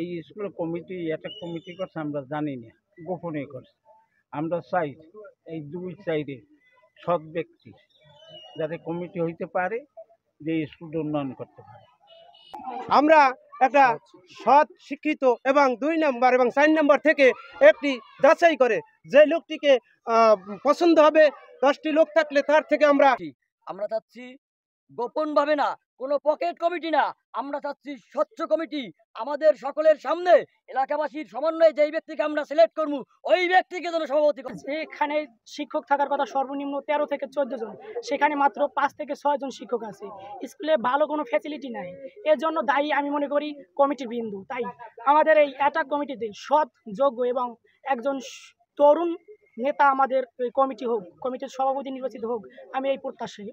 এই স্কুলের কমিটি একটা কমিটি করছে আমরা জানি না, গোপনে করছে। আমরা চাই এই দুই সাইডে সৎ ব্যক্তি যাতে কমিটি হইতে পারে, যে স্কুলটা উন্নয়ন করতে পারে। আমরা একটা সৎ শিক্ষিত এবং 2 নম্বর এবং 4 নম্বর থেকে একটি যাচাই করে যে লোকটিকে পছন্দ হবে, 10টি লোক থাকলে তার থেকে আমরা চাচ্ছি গোপন ভাবে না, কোনো পকেট কমিটি না, আমরা চাচ্ছি স্বচ্ছ কমিটি। আমাদের সকলের সামনে এলাকাবাসীর সমন্বয়ে যেই ব্যক্তিকে আমরা সিলেক্ট করব, ওই ব্যক্তিকে যেন সভাপতি করি। এখানে শিক্ষক থাকার কথা সর্বনিম্ন 13 থেকে 14 জন, সেখানে মাত্র 5 থেকে 6 জন শিক্ষক আছে। স্কুলে ভালো কোনো ফ্যাসিলিটি নাই, এর জন্য দায়ী আমি মনে করি কমিটির বিন্দু। তাই আমাদের এই অ্যাটাক কমিটিতে সৎ, যোগ্য এবং একজন তরুণ নেতা আমাদের কমিটি হোক, কমিটির সভাপতি নির্বাচিত হোক, আমি এই প্রত্যাশাই।